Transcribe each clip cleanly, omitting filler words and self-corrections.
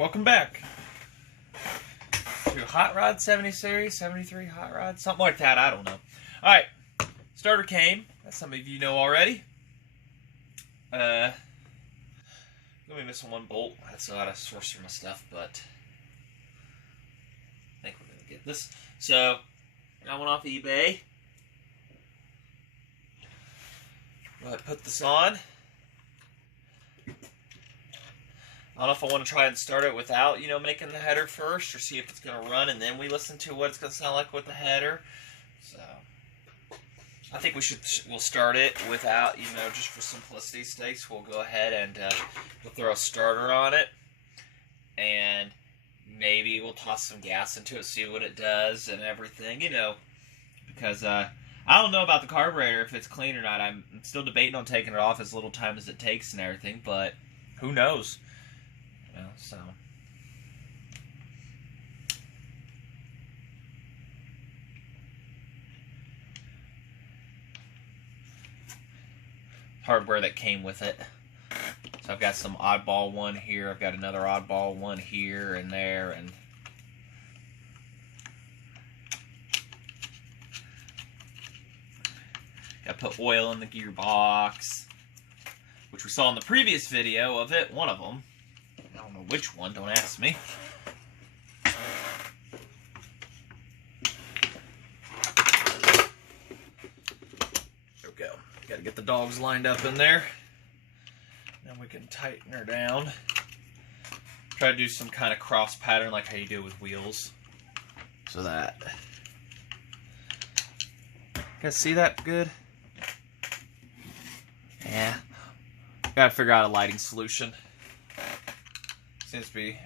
Welcome back to Hot Rod 70 Series, 73 Hot Rod, something like that, I don't know. Alright, starter came, as some of you know already. Gonna be missing one bolt. That's a lot of source for my stuff, but I think we're gonna get this. So, got one off eBay. Go ahead and put this on. I don't know if I want to try and start it without, making the header first, or see if it's going to run, and then we listen to what it's going to sound like with the header. So, I think we'll start it without, just for simplicity's sake. We'll go ahead and we'll throw a starter on it, and maybe we'll toss some gas into it, see what it does and everything, because I don't know about the carburetor, if it's clean or not. I'm still debating on taking it off as little time as it takes and everything, but who knows? So hardware that came with it. So I've got some oddball one here, I've got another oddball one here and there, and I put oil in the gearbox, which we saw in the previous video of it, one of them. I don't know which one, don't ask me. There we go. Got to get the dogs lined up in there. Then we can tighten her down. Try to do some kind of cross pattern like how you do with wheels. So that. You guys see that good? Yeah. Gotta figure out a lighting solution. Seems to be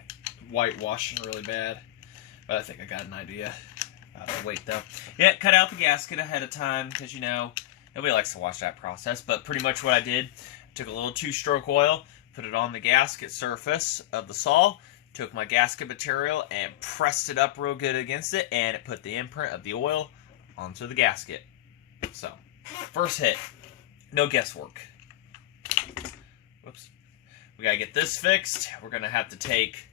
whitewashing really bad, but I think I got an idea. Wait though. Yeah, cut out the gasket ahead of time because nobody likes to watch that process. But pretty much what I did, took a little 2-stroke oil, put it on the gasket surface of the saw, took my gasket material and pressed it up real good against it, and it put the imprint of the oil onto the gasket. So, first hit, no guesswork. Whoops. We gotta get this fixed. We're gonna have to take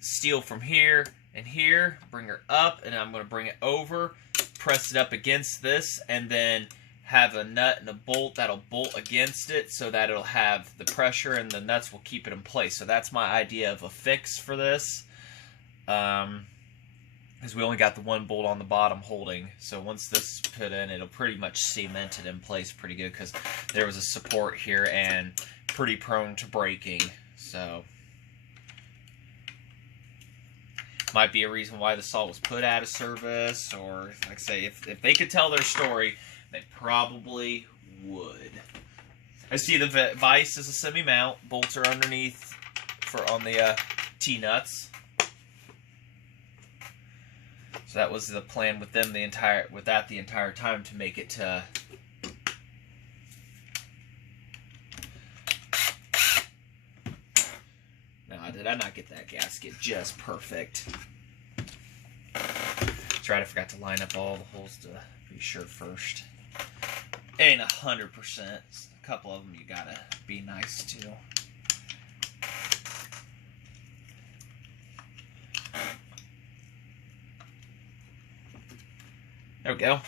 steel from here and here, bring her up, and I'm gonna bring it over, press it up against this, and then have a nut and a bolt that'll bolt against it so that it'll have the pressure, and the nuts will keep it in place. So that's my idea of a fix for this. Because we only got the one bolt on the bottom holding. So once this is put in, it'll pretty much cement it in place pretty good, because there was a support here and pretty prone to breaking. So might be a reason why the saw was put out of service, or like I say, if they could tell their story, they probably would. I see the vise is a semi-mount. Bolts are underneath on the T-nuts. So that was the plan with them the entire time, to make it to did I not get that gasket just perfect? That's right, I forgot to line up all the holes to be sure first. Ain't 100%. A couple of them you gotta be nice to. There we go.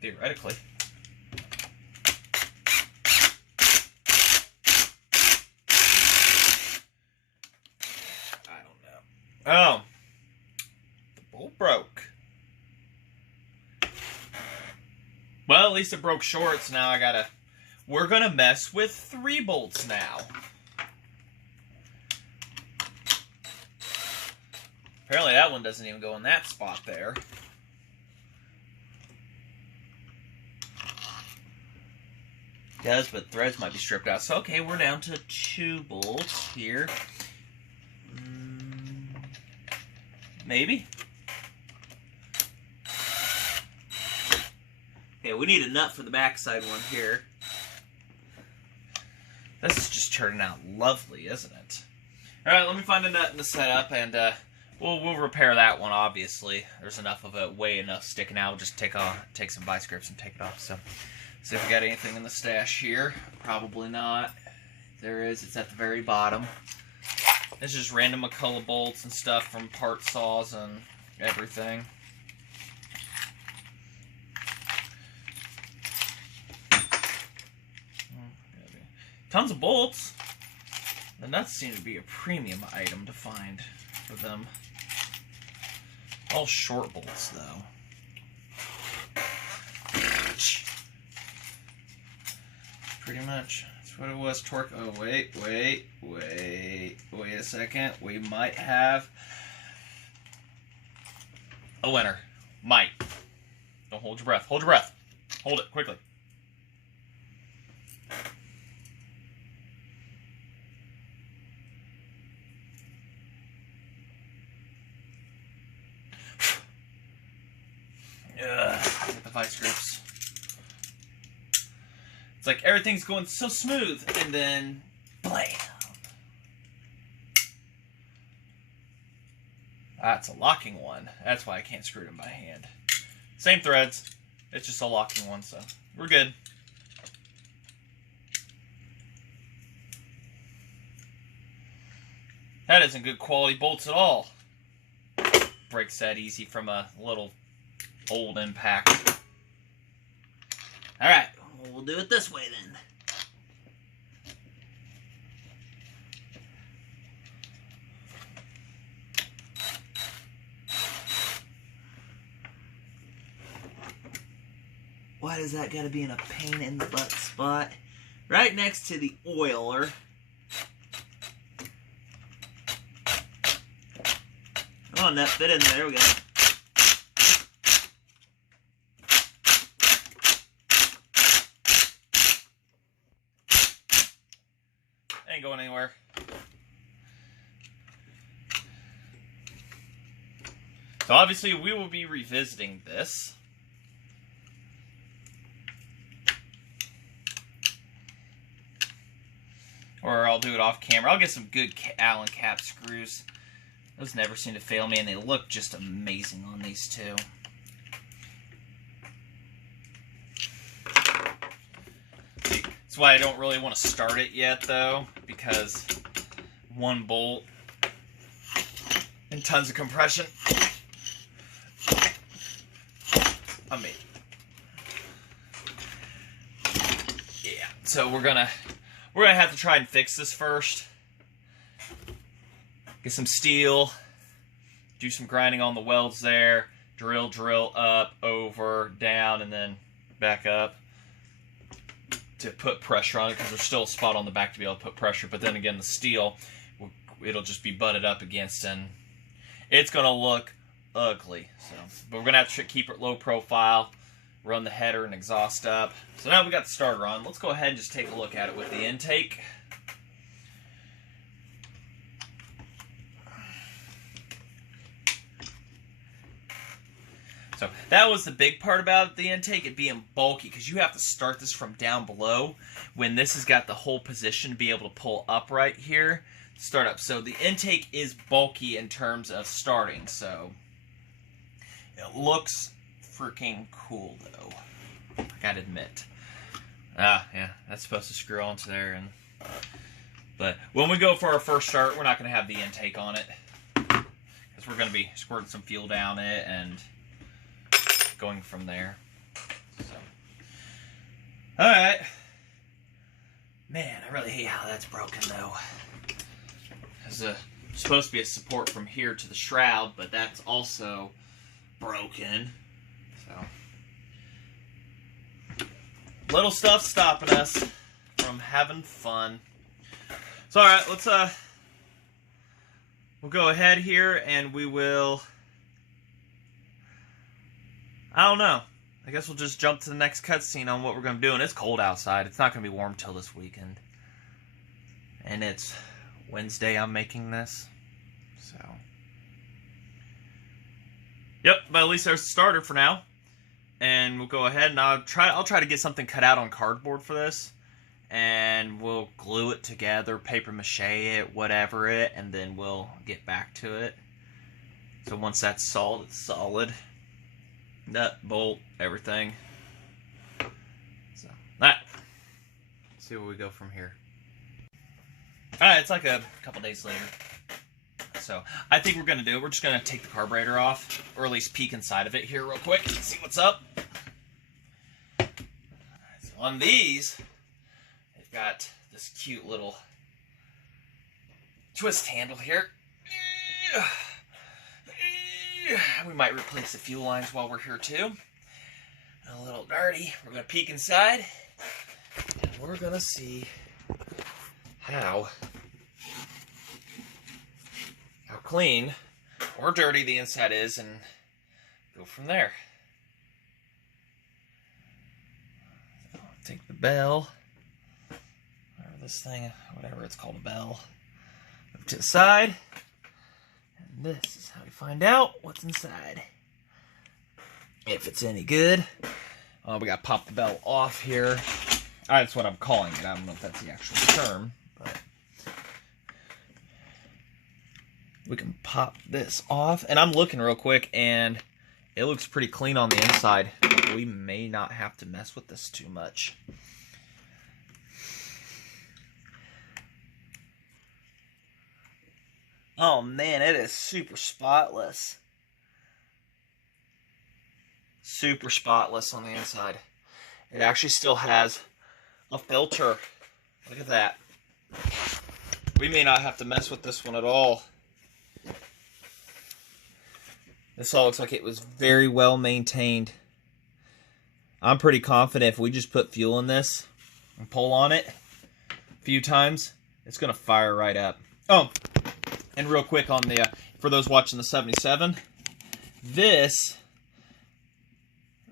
Theoretically. Oh, the bolt broke. Well, at least it broke short, so now we're gonna mess with 3 bolts now. Apparently that one doesn't even go in that spot there. It does, but threads might be stripped out. So, okay, we're down to 2 bolts here. Maybe. Okay, we need a nut for the backside one here. This is just turning out lovely, isn't it? Alright, let me find a nut in the setup, and we'll repair that one, obviously. There's enough of it, way enough sticking out. We'll just take some vice grips and take it off. So, see if we got anything in the stash here. Probably not. If there is, it's at the very bottom. It's just random McCulloch bolts and stuff from part saws and everything. Tons of bolts. The nuts seem to be a premium item to find for them. All short bolts, though. Pretty much. That's what it was. Torque. Oh, wait a second. We might have a winner. Might. Don't hold your breath. Hold your breath. Hold it, quickly. Get the vice grips. It's like everything's going so smooth, and then blam. That's a locking one. That's why I can't screw them by hand. Same threads. It's just a locking one, so we're good. That isn't good quality bolts at all. Breaks that easy from a little old impact. Alright, we'll do it this way then. Why does that gotta be in a pain in the butt spot? Right next to the oiler. Come on, nut, fit in there. There we go. Ain't going anywhere. So obviously we will be revisiting this. Or I'll do it off camera. I'll get some good Allen cap screws. Those never seem to fail me, and they look just amazing on these two. That's why I don't really want to start it yet, though, because one bolt and tons of compression. I mean, yeah. So we're gonna have to try and fix this first. Get some steel, do some grinding on the welds there, drill up, over, down, and then back up to put pressure on it, because there's still a spot on the back to be able to put pressure. But then again, the steel, it'll just be butted up against, and it's going to look ugly. So, but we're going to have to keep it low profile, run the header and exhaust up. So now we got the starter on. Let's go ahead and just take a look at it with the intake. So that was the big part about the intake, it being bulky, because you have to start this from down below when this has got the whole position to be able to pull up right here to start up. So the intake is bulky in terms of starting, so it looks freaking cool though, I gotta admit. Yeah, that's supposed to screw onto there, but when we go for our first start, we're not going to have the intake on it, because we're going to be squirting some fuel down it and going from there. So, alright. Man, I really hate how that's broken though. There's supposed to be a support from here to the shroud, but that's also broken. So, little stuff stopping us from having fun. So alright, let's we'll go ahead here and we will, I don't know. I guess we'll just jump to the next cutscene on what we're going to do. And it's cold outside. It's not going to be warm till this weekend. And it's Wednesday I'm making this. So. Yep, but at least there's a starter for now. And we'll go ahead and I'll try to get something cut out on cardboard for this. And we'll glue it together, paper mache it, whatever it, and then we'll get back to it. So once that's solid, it's solid. Nut, bolt, everything. So, alright. See where we go from here. Alright, it's like a couple days later. So I think we're going to do it. We're just going to take the carburetor off, or at least peek inside of it here real quick and see what's up. All right, so on these, they've got this cute little twist handle here. We might replace the fuel lines while we're here too. A little dirty. We're going to peek inside, and we're going to see how clean or dirty the inside is, and go from there. So take the bell, or this thing, whatever it's called, a bell, move to the side, and this is how we find out what's inside, if it's any good. We got to pop the bell off here. That's what I'm calling it. I don't know if that's the actual term, but we can pop this off. And I'm looking real quick, and it looks pretty clean on the inside. We may not have to mess with this too much. Oh man, it is super spotless. Super spotless on the inside. It actually still has a filter. Look at that. We may not have to mess with this one at all. This all looks like it was very well maintained. I'm pretty confident if we just put fuel in this and pull on it a few times, it's going to fire right up. Oh, and real quick on the, for those watching the 77, this,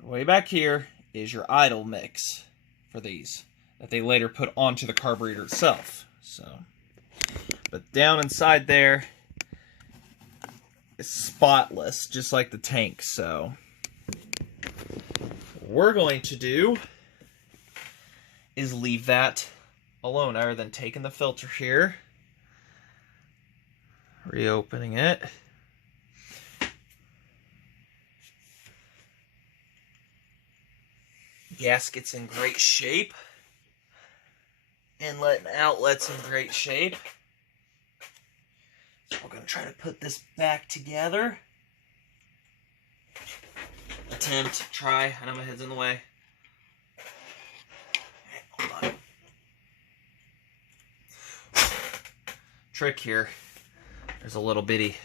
way back here, is your idle mix for these that they later put onto the carburetor itself. So, but down inside there, it's spotless, just like the tank. So what we're going to do is leave that alone, other than taking the filter here, reopening it, gasket's in great shape, inlet and outlet's in great shape. So we're going to try to put this back together. Try. I know my head's in the way. Hold on. Trick here. There's a little bitty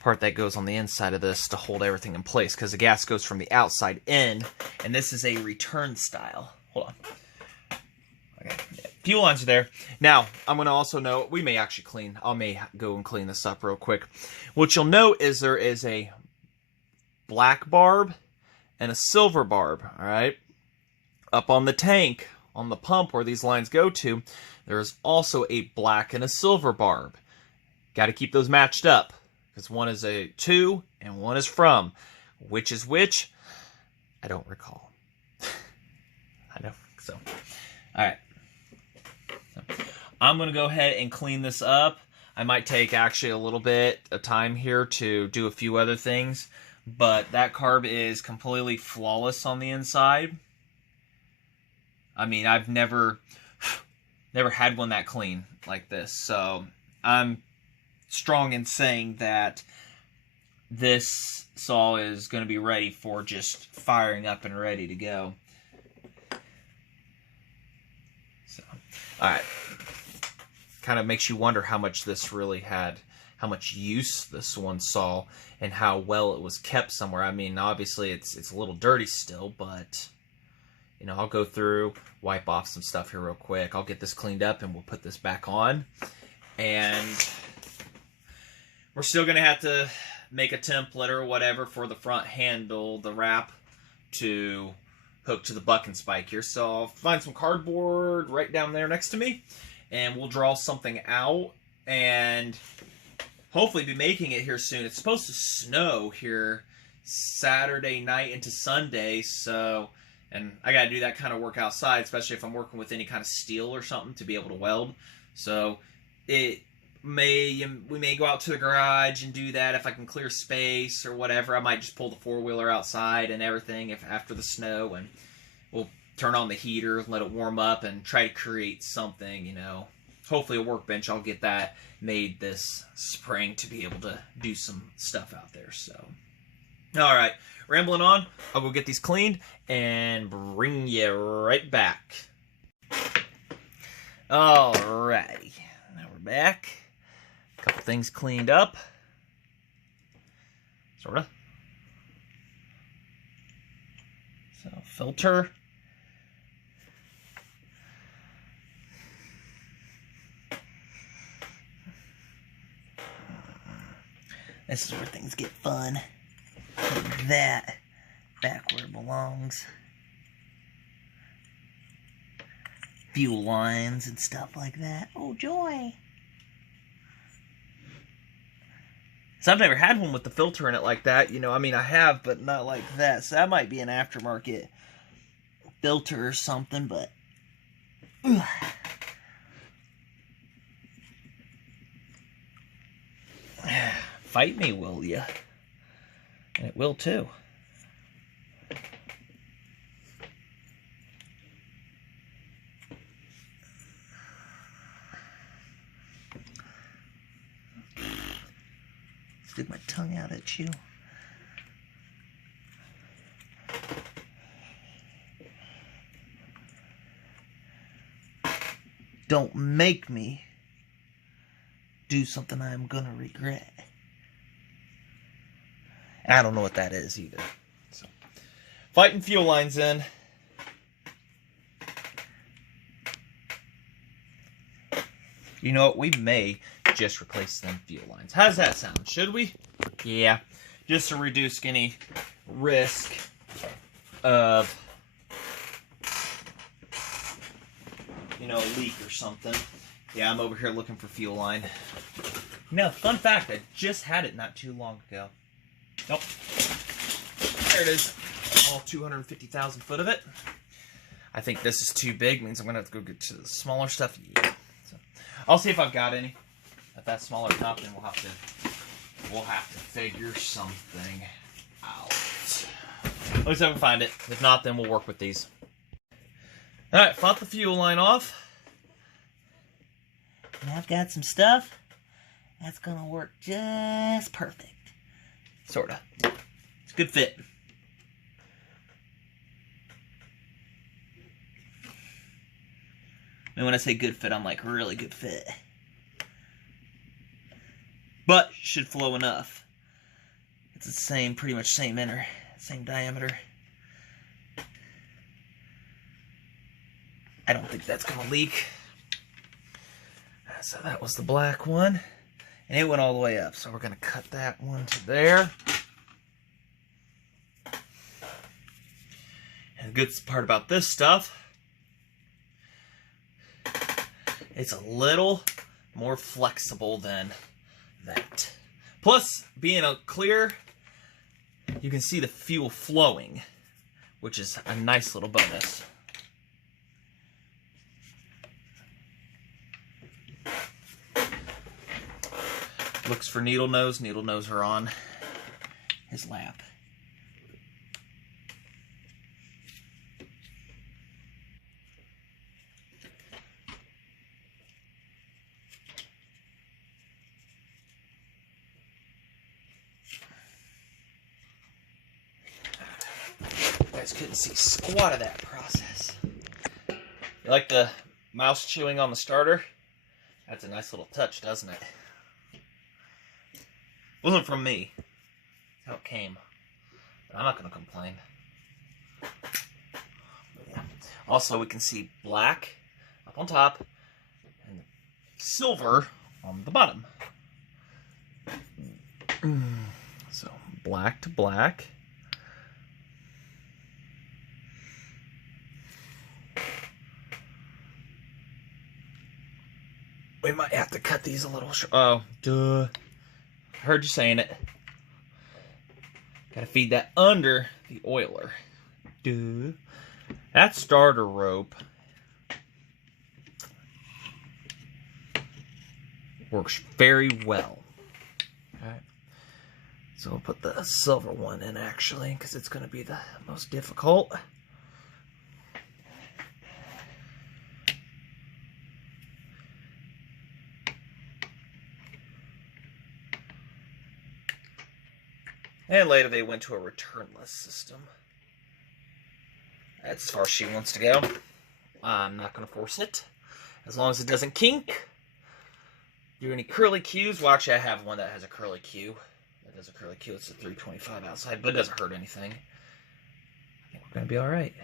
part that goes on the inside of this to hold everything in place, because the gas goes from the outside in, and this is a return style. Hold on. Okay. Fuel lines are there. Now, I'm going to also note, we may actually clean, I may go and clean this up real quick. What you'll note is there is a black barb and a silver barb, all right? Up on the tank, on the pump where these lines go to, there's also a black and a silver barb. Got to keep those matched up, because one is a to and one is from. Which is which? I don't recall. I know, so. All right. I'm going to go ahead and clean this up. I might take actually a little bit of time here to do a few other things, but that carb is completely flawless on the inside. I mean, I've never had one that clean like this, so I'm strong in saying that this saw is going to be ready for just firing up and ready to go. So, all right. Kind of makes you wonder how much this really had, how much use this one saw, and how well it was kept somewhere. I mean, obviously it's a little dirty still, but you know, I'll go through, wipe off some stuff here real quick. I'll get this cleaned up and we'll put this back on. And we're still going to have to make a template or whatever for the front handle, the wrap, to hook to the bucking spike here. So I'll find some cardboard right down there next to me, and we'll draw something out and hopefully be making it here soon. It's supposed to snow here Saturday night into Sunday, so, and I got to do that kind of work outside, especially if I'm working with any kind of steel or something to be able to weld. So we may go out to the garage and do that if I can clear space or whatever. I might just pull the four-wheeler outside and everything after the snow, and we'll turn on the heater, let it warm up, and try to create something, you know, hopefully a workbench. I'll get that made this spring to be able to do some stuff out there. So, all right, rambling on. I'll go get these cleaned and bring you right back. Alrighty, now we're back. A couple things cleaned up, sorta. So filter. This is where things get fun. Put that back where it belongs. Fuel lines and stuff like that. Oh, joy. So I've never had one with the filter in it like that. You know, I mean, I have, but not like that. So that might be an aftermarket filter or something, but... Ugh. Fight me, will ya? And it will too. Stick my tongue out at you. Don't make me do something I'm gonna regret. I don't know what that is either. So, fighting fuel lines in. You know what? We may just replace them fuel lines. How does that sound? Should we? Yeah. Just to reduce any risk of, you know, a leak or something. Yeah, I'm over here looking for fuel line. Now, fun fact, I just had it not too long ago. Nope. There it is. All 250,000 foot of it. I think this is too big. Means I'm going to have to go get to the smaller stuff. Yeah. So, I'll see if I've got any. If that's smaller enough, then we'll have to figure something out. At least I can find it. If not, then we'll work with these. Alright, fought the fuel line off. And I've got some stuff that's going to work just perfect. Sorta. It's a good fit. And when I say good fit, I'm like really good fit. But should flow enough. It's the same, pretty much same same diameter. I don't think that's gonna leak. So that was the black one. And it went all the way up, so we're going to cut that one to there. And the good part about this stuff, it's a little more flexible than that. Plus, being a clear, you can see the fuel flowing, which is a nice little bonus. Looks for needle nose. Needle nose are on his lap. You guys couldn't see squat of that process. You like the mouse chewing on the starter? That's a nice little touch, doesn't it? Wasn't from me. That's how it came. But I'm not going to complain. Yeah. Also, we can see black up on top and silver on the bottom. So, black to black. We might have to cut these a little short. Oh, duh. I heard you saying it. Gotta feed that under the oiler. Duh. That starter rope works very well. Alright. So we'll put the silver one in actually, because it's going to be the most difficult. And later they went to a returnless system. That's as far as she wants to go. I'm not going to force it. As long as it doesn't kink. Do any curly cues? Well, actually, I have one that has a curly cue. That does a curly cue. It's a 325 outside, but it doesn't hurt anything. I think we're going to be all right.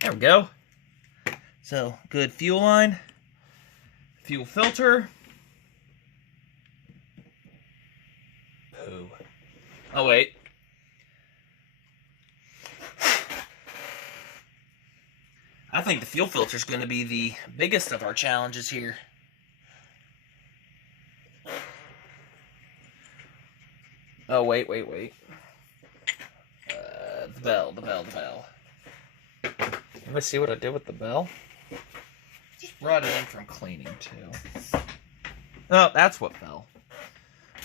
There we go. So, good fuel line. Fuel filter. Poo. Oh, wait. I think the fuel filter is going to be the biggest of our challenges here. Oh, wait. The bell. Anybody see what I did with the bell? Just brought it in from cleaning, too. Oh, that's what fell.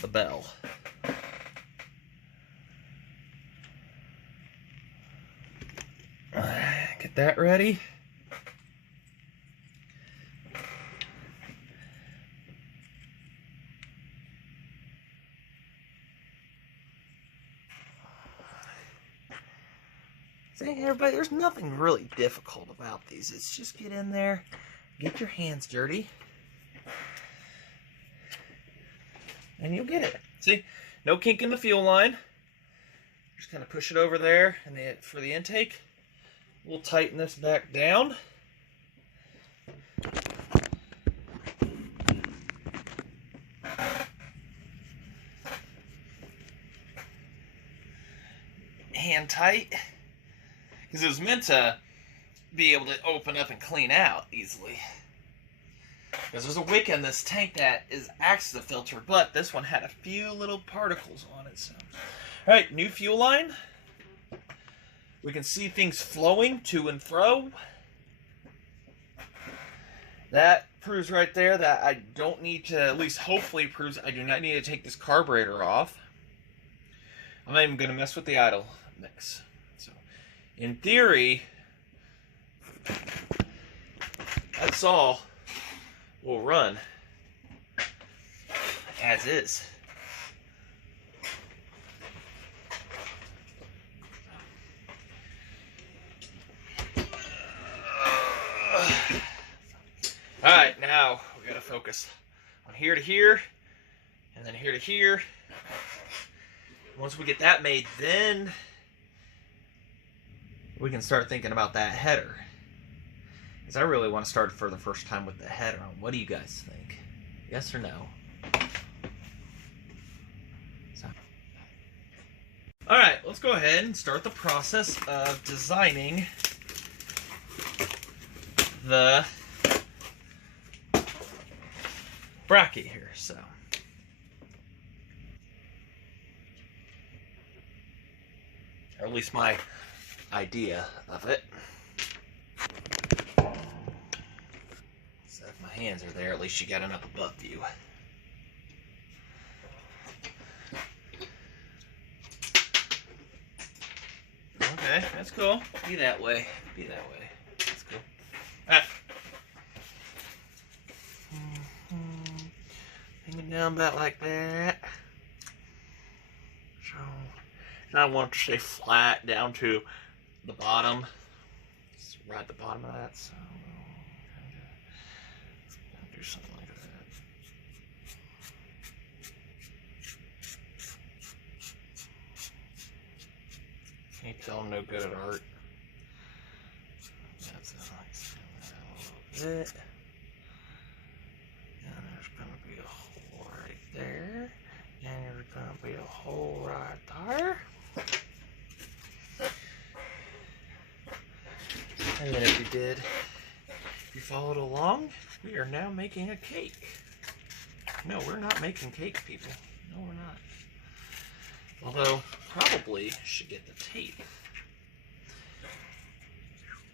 The bell. Get that ready. See, everybody, there's nothing really difficult about these. It's just get in there, get your hands dirty, and you'll get it. See, no kink in the fuel line. Just kind of push it over there, and for the intake, we'll tighten this back down. Hand tight. Because it was meant to be able to open up and clean out easily. Because there's a wick in this tank that acts as a filter, but this one had a few little particles on it. So, alright, new fuel line. We can see things flowing to and fro. That proves right there that I don't need to, at least hopefully proves I do not need to take this carburetor off. I'm not even going to mess with the idle mix. So, in theory, that's all will run as is. Alright, now we gotta focus on here to here, and then here to here. Once we get that made, then we can start thinking about that header. Because I really want to start for the first time with the header on. What do you guys think? Yes or no? So. Alright, let's go ahead and start the process of designing the bracket here. So, or at least my idea of it. So if my hands are there, at least you got enough above view. Okay, that's cool. Be that way. Be that way. That's cool. Alright. Hang it down about like that. So, I want it to stay flat down to the bottom. Just right at the bottom of that. So, do something like that. Can you tell I'm no good at art? That's a little bit. And there's going to be a hole right there. And there's going to be a hole right there. And then if you followed along, we are now making a cake. No, we're not making cake, people. No, we're not. Although, probably should get the tape.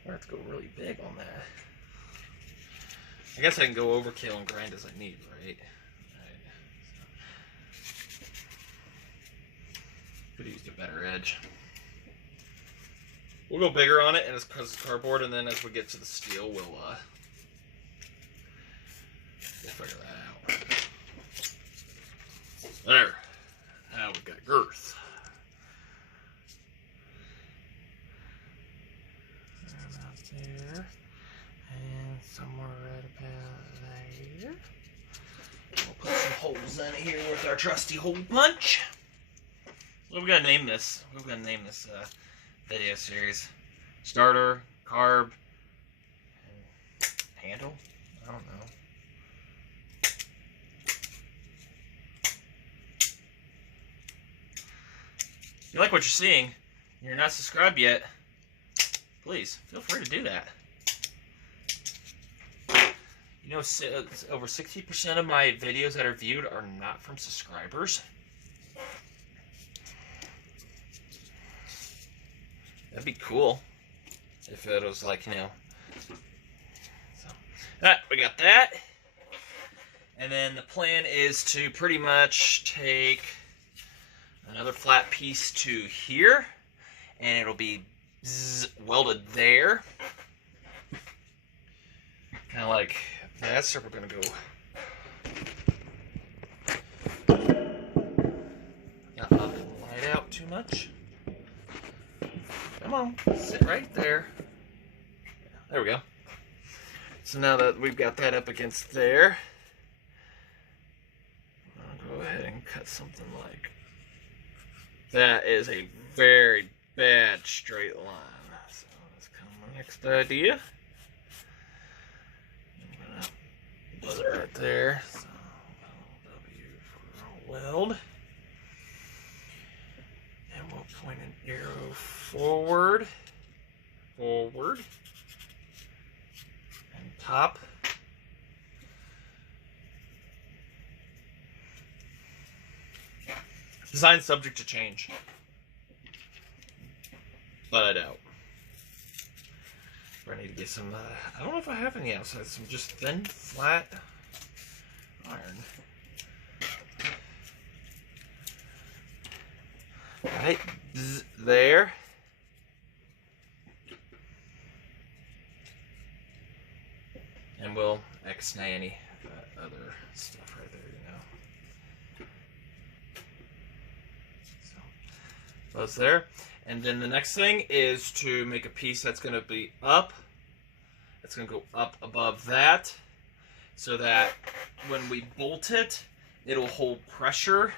I have to go really big on that. I guess I can go overkill and grind as I need, right? Could have used a better edge. We'll go bigger on it, and it's because it's cardboard, and then as we get to the steel, we'll figure that out. There. Now we've got girth. holes in it here with our trusty hole punch. What are we gonna name this? What are we gonna name this video series? Starter, carb, and handle? I don't know. If you like what you're seeing, and you're not subscribed yet, please feel free to do that. You know, over 60% of my videos that are viewed are not from subscribers. That'd be cool if it was like, you know. So, alright, we got that. And then the plan is to pretty much take another flat piece to here, and it'll be welded there. Kind of like that, so we're going to go not up and light out too much. Come on, sit right there. There we go. So now that we've got that up against there, I'll go ahead and cut something like that. Is a very bad straight line. So that's kind of my next idea. Put it right there. So W for weld. And we'll point an arrow forward. Forward. And top. Design subject to change. But I doubt. I need to get some, I don't know if I have any outside, some just thin, flat iron. Right, there. And we'll X-nay any other stuff right there, you know. So, those there. And then the next thing is to make a piece that's going to be up. It's going to go up above that, so that when we bolt it, it'll hold pressure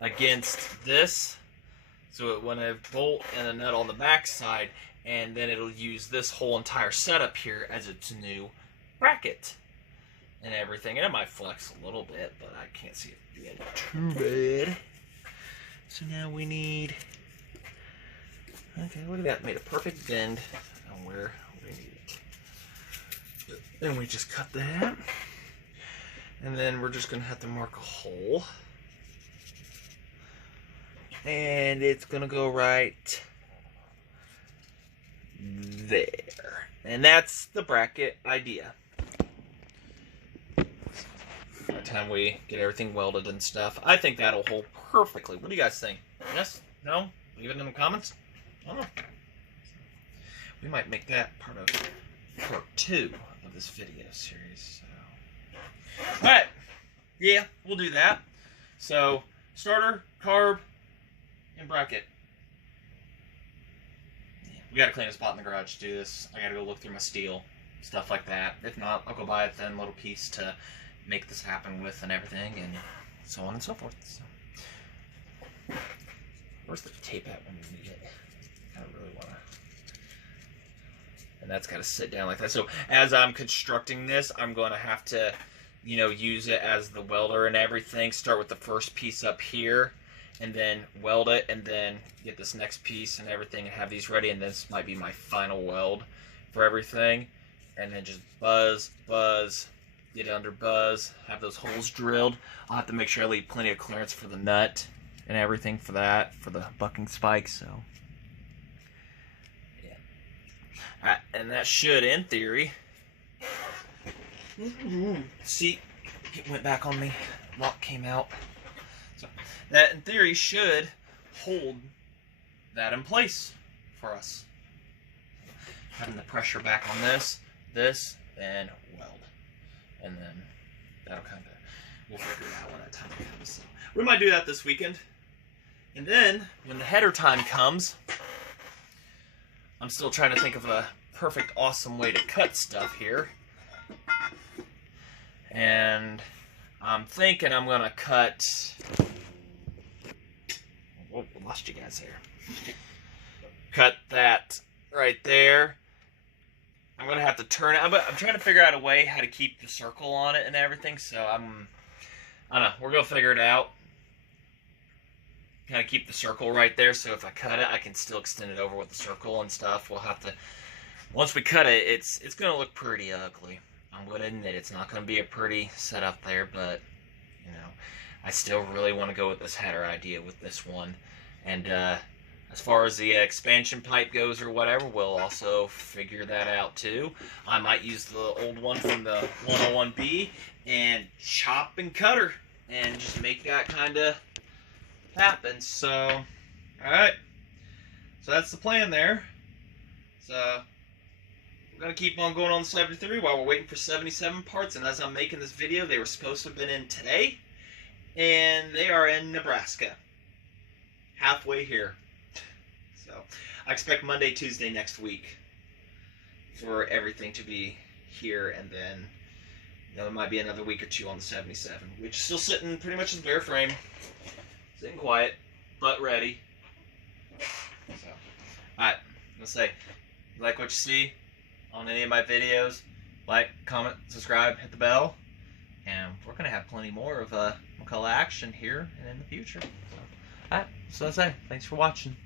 against this. So when I bolt and a nut on the back side, and then it'll use this whole entire setup here as its new bracket and everything. And it might flex a little bit, but I can't see it being too bad. So now we need, okay, look at that, made a perfect bend on where we need it. Then we just cut that, and then we're just going to have to mark a hole. And it's going to go right there. And that's the bracket idea. By the time we get everything welded and stuff, I think that'll hold perfectly. What do you guys think? Yes? No? Leave it in the comments. I don't know. We might make that part of part 2 of this video series. So. Alright. Yeah, we'll do that. So, starter, carb, and bracket. Yeah, we gotta clean a spot in the garage to do this. I gotta go look through my steel, stuff like that. If not, I'll go buy a thin little piece to make this happen with and everything, and so on and so forth. So, where's the tape at when we need it? I don't really want to. And that's got to sit down like that. So as I'm constructing this, I'm going to have to, you know, use it as the welder and everything. Start with the first piece up here, and then weld it, and then get this next piece and everything, and have these ready. And this might be my final weld for everything. And then just buzz, get under buzz, have those holes drilled. I'll have to make sure I leave plenty of clearance for the nut and everything for that, for the bucking spikes. So, yeah. Alright, and that should, in theory, see, it went back on me, lock came out. So, that in theory should hold that in place for us. Having the pressure back on this, and weld. And then that'll kind of, we'll figure it out when that time comes. So we might do that this weekend. And then when the header time comes, I'm still trying to think of a perfect, awesome way to cut stuff here. And I'm thinking I'm going to cut... Oh, lost you guys there. Cut that right there. I'm going to have to turn it. I'm trying to figure out a way how to keep the circle on it and everything, so I don't know. We're going to figure it out. Kind of keep the circle right there, so if I cut it, I can still extend it over with the circle and stuff. We'll have to... Once we cut it, it's going to look pretty ugly. I'm going to admit it's not going to be a pretty setup there, but, you know, I still really want to go with this header idea with this one. And as far as the expansion pipe goes or whatever, we'll also figure that out too. I might use the old one from the 101B and chop and cut her and just make that kind of happen. So, alright. So that's the plan there. So... We're going to keep on going on the 73 while we're waiting for 77 parts. And as I'm making this video, they were supposed to have been in today. And they are in Nebraska. Halfway here. So, I expect Monday, Tuesday next week for everything to be here. And then, you know, it might be another week or two on the 77. Which is still sitting pretty much in bare frame. Sitting quiet, but ready. So, alright. Let's say, you like what you see on any of my videos, like, comment, subscribe, hit the bell, and we're going to have plenty more of McCulloch action here and in the future. So, alright, so that's it. Thanks for watching.